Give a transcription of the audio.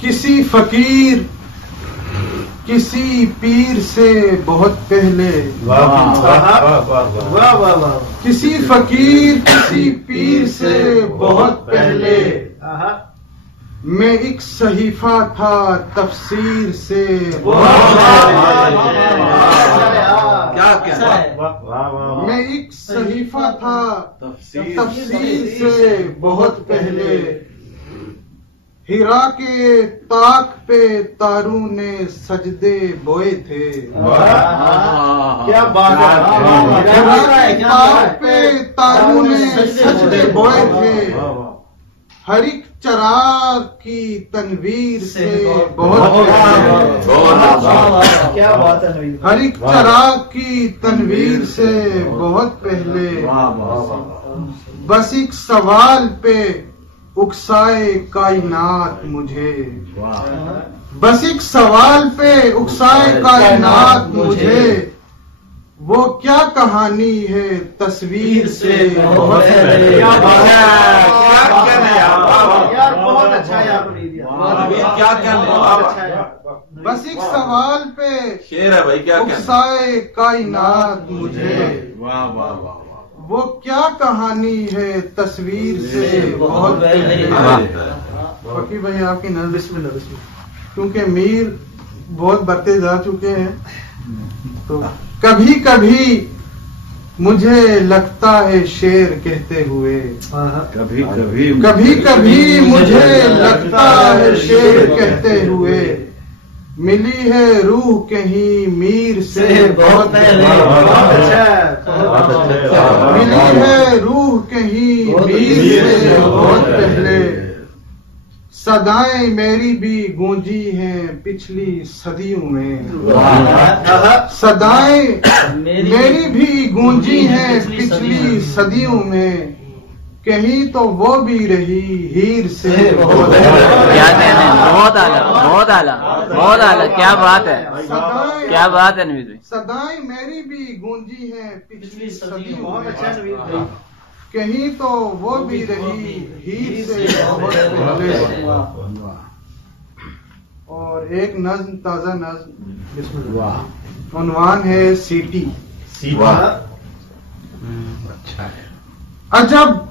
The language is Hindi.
किसी फकीर किसी पीर से बहुत पहले, किसी फकीर किसी पीर से बहुत पहले मैं एक सहीफा था तफसीर से मैं एक सहीफा था तफसीर से बहुत पहले। हिरा के ताक पे तारू ने सजदे बोए थे। क्या बात है। हिरा के ताक पे तारू ने सजदे बोए थे। हर एक चराग की तनवीर से बहुत क्या बात है। हर एक चराग की तनवीर से बहुत पहले बस एक सवाल पे उकसाए कायनात मुझे, बस एक सवाल पे उकसाए कायनात मुझे। वो क्या कहानी है तस्वीर से बहुत पहले। यार बहुत अच्छा यार, क्या बस एक सवाल पे शेर है भाई, क्या उकसाए कायनात मुझे। वाह वाह वाह। वो क्या कहानी है तस्वीर से बहुत फकीर भाई आपकी नजर, क्योंकि मीर बहुत बढ़ते जा चुके हैं, तो कभी कभी मुझे लगता है शेर कहते हुए, कभी कभी कभी कभी मुझे लगता है शेर कहते हुए मिली है रूह कहीं मीर से बहुत पहले। मिली है रूह कहीं मीर से बहुत पहले। सदाएं मेरी भी गूंजी हैं पिछली सदियों में। सदाएं मेरी भी गूंजी हैं पिछली सदियों में। कहीं तो वो भी रही हीर से बहुत। क्या कहते हैं, बहुत आला, बहुत आला, बहुत आला। क्या बात है, क्या बात है नवीद भाई। सदाएं मेरी भी गूंजी हैं पिछली सदियों बहुत में। अच्छा नवीद भाई। कहीं तो वो भी रही हीर से बहुत पहले। और एक नज्म, ताजा नज्म, उन्वान है सीटी। अच्छा है। अजब